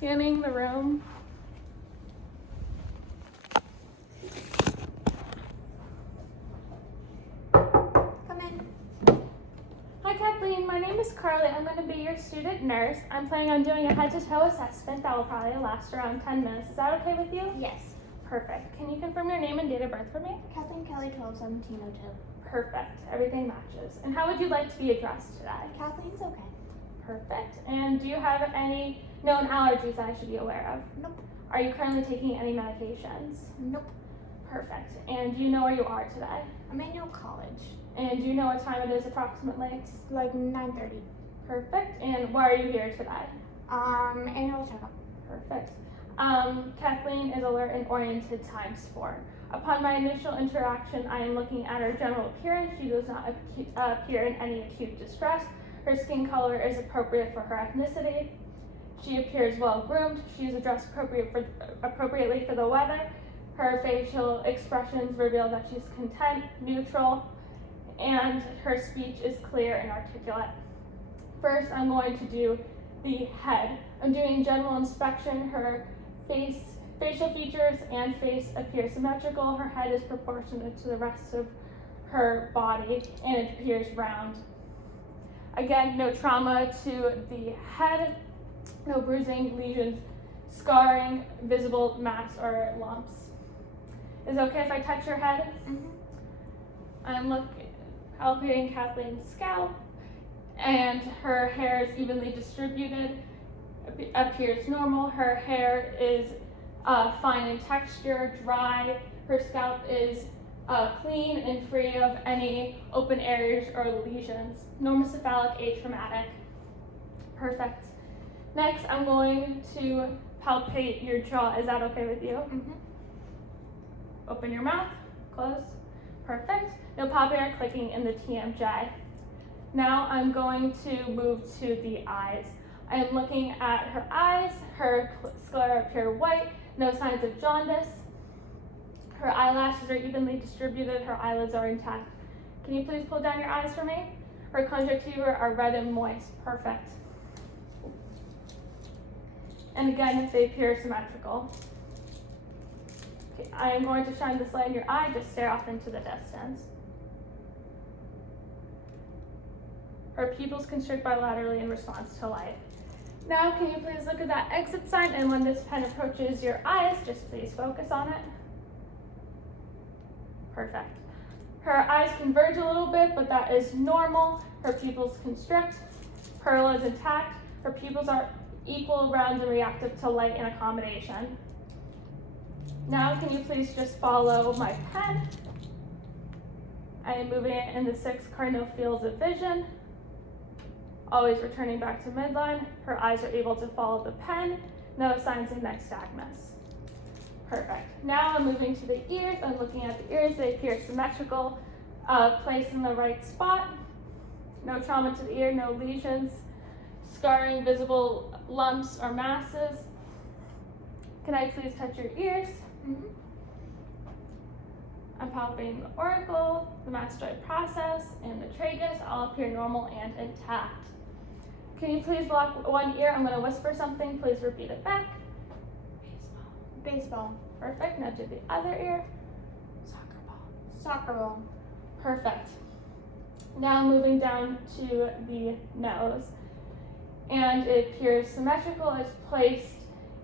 Scanning the room. Come in. Hi Kathleen, my name is Carly. I'm going to be your student nurse. I'm planning on doing a head-to-toe assessment that will probably last around 10 minutes. Is that okay with you? Yes. Perfect. Can you confirm your name and date of birth for me? Kathleen Kelly, 121702. Perfect. Everything matches. And how would you like to be addressed today? Kathleen's okay. Perfect. And do you have any known allergies that I should be aware of? Nope. Are you currently taking any medications? Nope. Perfect. And do you know where you are today? Emmanuel College. And do you know what time it is approximately? It's like 9:30. Perfect. And why are you here today? Annual checkup. Perfect. Kathleen is alert and oriented ×4. Upon my initial interaction, I am looking at her general appearance. She does not appear in any acute distress. Her skin color is appropriate for her ethnicity. She appears well groomed. She is dressed appropriately for the weather. Her facial expressions reveal that she's content, neutral, and her speech is clear and articulate. First, I'm going to do the head. I'm doing general inspection. Her facial features and face appear symmetrical. Her head is proportionate to the rest of her body and it appears round. Again, no trauma to the head, no bruising, lesions, scarring, visible mass or lumps. Is it okay if I touch your head? I'm palpating Kathleen's scalp, and her hair is evenly distributed, appears normal. Her hair is fine in texture, dry. Her scalp is clean and free of any open areas or lesions. Normocephalic, atraumatic. Perfect. Next, I'm going to palpate your jaw. Is that okay with you? Open your mouth, close. Perfect. No popping or clicking in the TMJ. Now I'm going to move to the eyes. I am looking at her eyes. Her sclera appear white, no signs of jaundice. Her eyelashes are evenly distributed. Her eyelids are intact. Can you please pull down your eyes for me? Her conjunctiva are red and moist. Perfect. And again, they appear symmetrical. Okay, I am going to shine this light in your eye. Just stare off into the distance. Her pupils constrict bilaterally in response to light. Now, can you please look at that exit sign, and when this pen approaches your eyes, just please focus on it. Perfect. Her eyes converge a little bit, but that is normal. Her pupils constrict. Pearl is intact. Her pupils are equal, round, and reactive to light and accommodation. Now, can you please just follow my pen? I am moving it in the 6 cardinal fields of vision. Always returning back to midline. Her eyes are able to follow the pen. No signs of nystagmus. Perfect. Now I'm moving to the ears. I'm looking at the ears. They appear symmetrical, placed in the right spot. No trauma to the ear, no lesions, scarring, visible lumps or masses. Can I please touch your ears? I'm palpating the auricle, the mastoid process, and the tragus. All appear normal and intact. Can you please block one ear? I'm going to whisper something. Please repeat it back. Baseball. Perfect. Now do the other ear. Soccer ball. Perfect. Now moving down to the nose. And it appears symmetrical. It's placed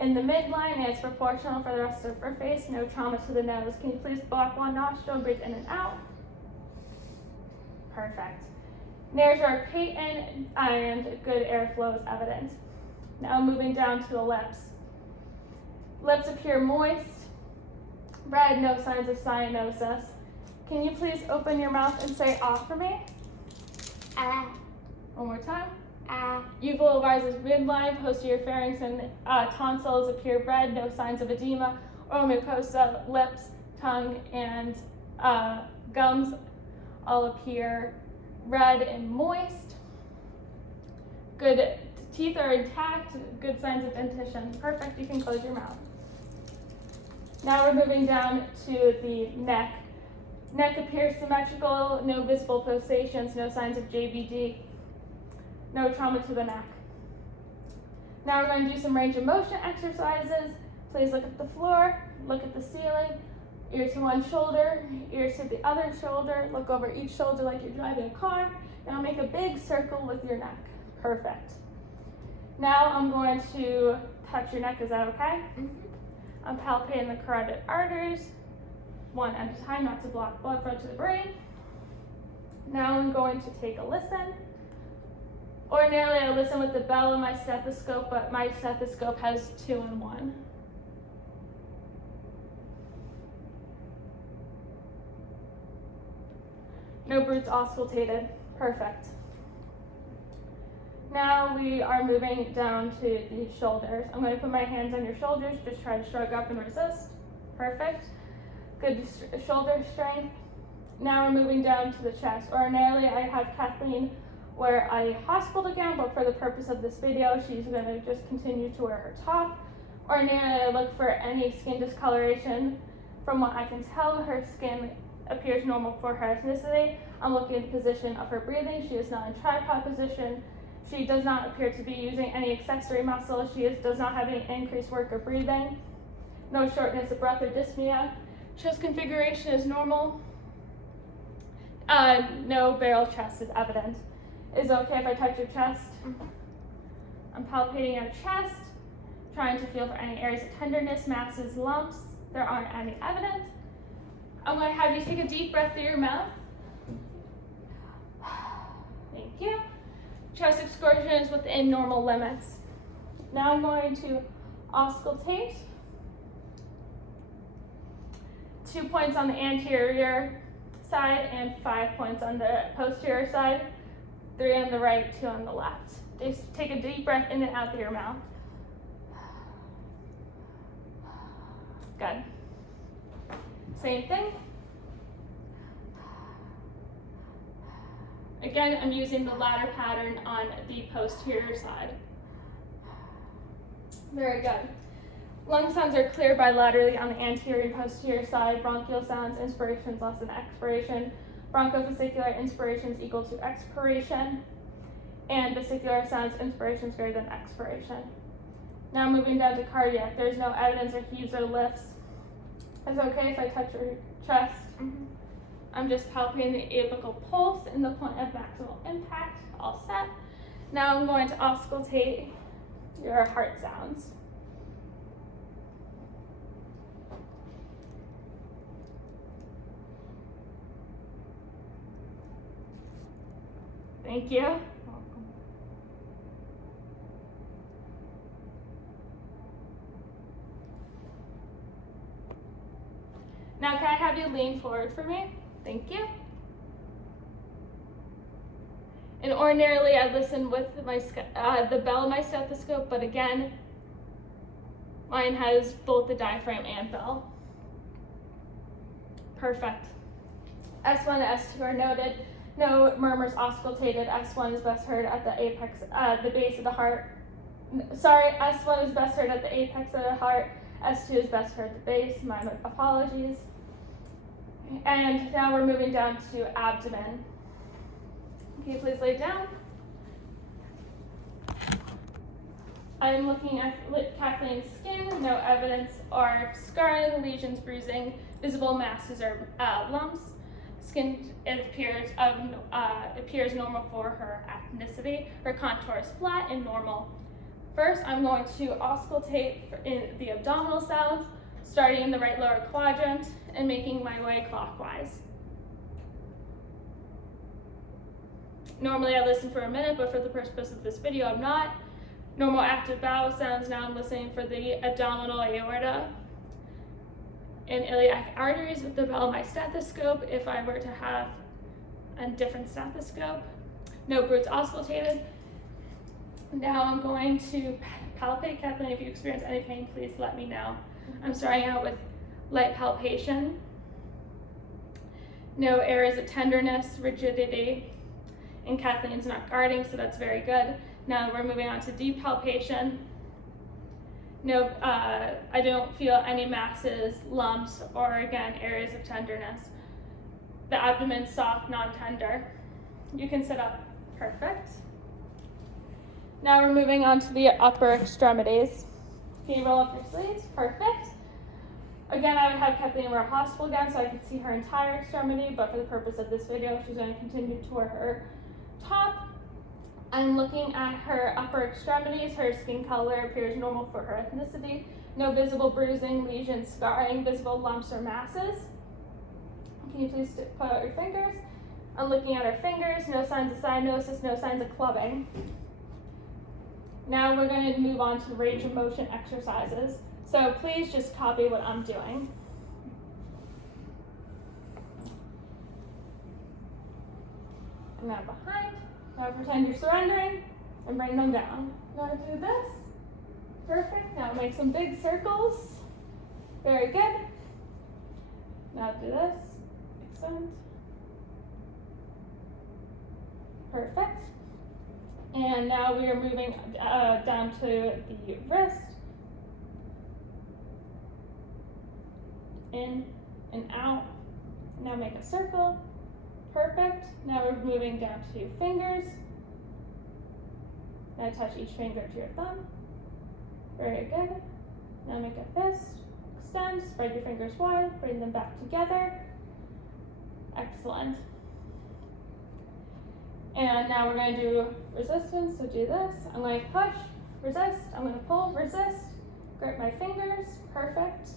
in the midline and it's proportional for the rest of her face. No trauma to the nose. Can you please block one nostril, breathe in and out? Perfect. Nares are patent and good airflow is evident. Now moving down to the lips. Lips appear moist, red, no signs of cyanosis. Can you please open your mouth and say ah for me? Ah. One more time. Ah. Uvula rises midline, posterior pharynx and tonsils appear red, no signs of edema. Oral mucosa, lips, tongue, and gums all appear red and moist. Good teeth are intact, good signs of dentition. Perfect, you can close your mouth. Now we're moving down to the neck. Neck appears symmetrical, no visible pulsations, no signs of JVD, no trauma to the neck. Now we're going to do some range of motion exercises. Please look at the floor, look at the ceiling, ear to one shoulder, ears to the other shoulder, look over each shoulder like you're driving a car. Now make a big circle with your neck. Perfect. Now I'm going to touch your neck, is that okay? I'm palpating the carotid arteries, one at a time, not to block blood flow to the brain. Now I'm going to take a listen. Ordinarily I listen with the bell of my stethoscope, but my stethoscope has 2-in-1. No brutes auscultated. Perfect. Now we are moving down to the shoulders. I'm going to put my hands on your shoulders. Just try to shrug up and resist. Perfect. Good shoulder strength. Now we're moving down to the chest. Ordinarily I have Kathleen wear a hospital gown, but for the purpose of this video, she's going to just continue to wear her top. Ordinarily I look for any skin discoloration. From what I can tell, her skin appears normal for her ethnicity. I'm looking at the position of her breathing. She is not in tripod position. She does not appear to be using any accessory muscles. She does not have any increased work of breathing. No shortness of breath or dyspnea. Chest configuration is normal. No barrel chest is evident. Is it okay if I touch your chest? I'm palpating your chest, trying to feel for any areas of tenderness, masses, lumps. There aren't any evident. I'm going to have you take a deep breath through your mouth. Thank you. Chest excursion is within normal limits. Now I'm going to auscultate. 2 points on the anterior side and 5 points on the posterior side. 3 on the right, 2 on the left. Just take a deep breath in and out through your mouth. Good. Same thing. Again, I'm using the ladder pattern on the posterior side. Very good. Lung sounds are clear bilaterally on the anterior and posterior side. Bronchial sounds, inspirations less than expiration. Bronchofascicular inspirations equal to expiration. And vesicular sounds, inspirations greater than expiration. Now moving down to cardiac. There's no evidence of heaves or lifts. Is it okay if I touch your chest? I'm just palpating the apical pulse in the point of maximal impact. All set. Now I'm going to auscultate your heart sounds. Thank you. Now can I have you lean forward for me? Thank you. And ordinarily I listen with my the bell of my stethoscope, but again, mine has both the diaphragm and bell. Perfect. S1 and S2 are noted. No murmurs auscultated. S1 is best heard at the apex, the base of the heart. Sorry, S1 is best heard at the apex of the heart. S2 is best heard at the base. My apologies. And now we're moving down to abdomen. Can you please lay down? I'm looking at Kathleen's skin. No evidence of scarring, lesions, bruising, visible masses or lumps. Skin appears normal for her ethnicity. Her contour is flat and normal. First, I'm going to auscultate in the abdominal sounds, starting in the right lower quadrant and making my way clockwise. Normally I listen for a minute, but for the purpose of this video, I'm not. Normal active bowel sounds, now I'm listening for the abdominal aorta and iliac arteries with the bell of my stethoscope if I were to have a different stethoscope. No brutes auscultated. Now I'm going to palpate. Kathleen, if you experience any pain, please let me know. I'm starting out with light palpation. No areas of tenderness, rigidity, and Kathleen's not guarding, so that's very good. Now we're moving on to deep palpation. No, I don't feel any masses, lumps, or again, areas of tenderness. The abdomen's soft, non-tender. You can sit up. Perfect. Now we're moving on to the upper extremities. Can you roll up your sleeves? Perfect. Again, I would have Kathleen wear a hospital gown so I could see her entire extremity, but for the purpose of this video, she's going to continue to wear her top. I'm looking at her upper extremities. Her skin color appears normal for her ethnicity. No visible bruising, lesions, scarring, visible lumps or masses. Can you please put out your fingers? I'm looking at her fingers. No signs of cyanosis, no signs of clubbing. Now we're going to move on to range of motion exercises. So please just copy what I'm doing. And now behind. Now pretend you're surrendering and bring them down. Now do this. Perfect. Now make some big circles. Very good. Now do this. Excellent. Perfect. And now we are moving down to the wrist. In and out. Now make a circle. Perfect. Now we're moving down to fingers. Now touch each finger to your thumb. Very good. Now make a fist. Extend. Spread your fingers wide. Bring them back together. Excellent. And now we're going to do resistance. So do this. I'm going to push, resist. I'm going to pull, resist. Grip my fingers. Perfect.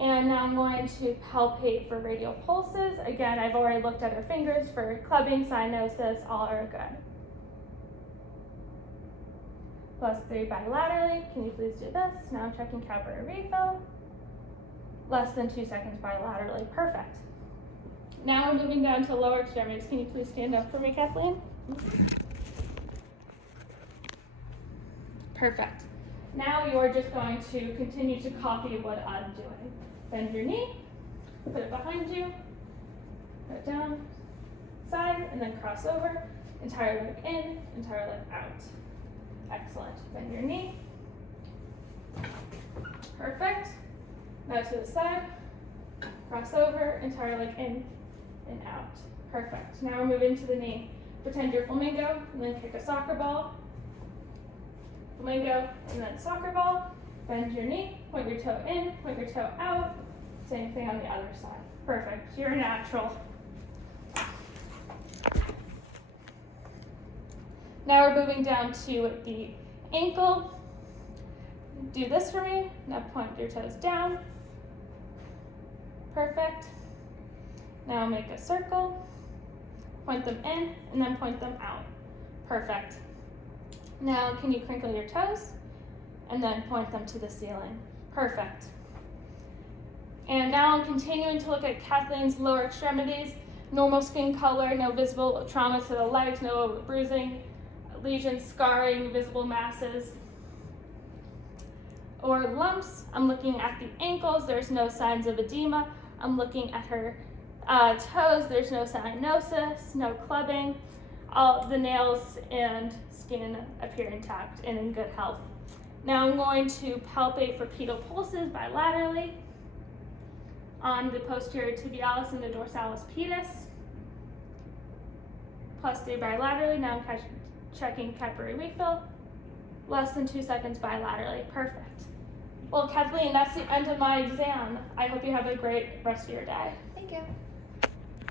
And now I'm going to palpate for radial pulses. Again, I've already looked at her fingers for clubbing, cyanosis, all are good. +3 bilaterally. Can you please do this? Now I'm checking capillary refill. Less than 2 seconds bilaterally. Perfect. Now we're moving down to lower extremities. Can you please stand up for me, Kathleen? Perfect. Now you are just going to continue to copy what I'm doing. Bend your knee, put it behind you, put it down, side, and then cross over. Entire leg in, entire leg out. Excellent. Bend your knee. Perfect. Now to the side, cross over, entire leg in and out. Perfect. Now we're moving to the knee. Pretend you're flamingo, and then kick a soccer ball. Flamingo, and then soccer ball. Bend your knee, point your toe in, point your toe out. Same thing on the other side. Perfect. You're natural. Now we're moving down to the ankle. Do this for me. Now point your toes down. Perfect. Now make a circle. Point them in and then point them out. Perfect. Now can you crinkle your toes and then point them to the ceiling. Perfect. And now I'm continuing to look at Kathleen's lower extremities. Normal skin color, no visible trauma to the legs, no bruising, lesions, scarring, visible masses, or lumps. I'm looking at the ankles. There's no signs of edema. I'm looking at her toes. There's no cyanosis, no clubbing. All the nails and skin appear intact and in good health. Now I'm going to palpate for pedal pulses bilaterally on the posterior tibialis and the dorsalis pedis. +3 bilaterally. Now I'm checking capillary refill. Less than 2 seconds bilaterally. Perfect. Well, Kathleen, that's the end of my exam. I hope you have a great rest of your day. Thank you.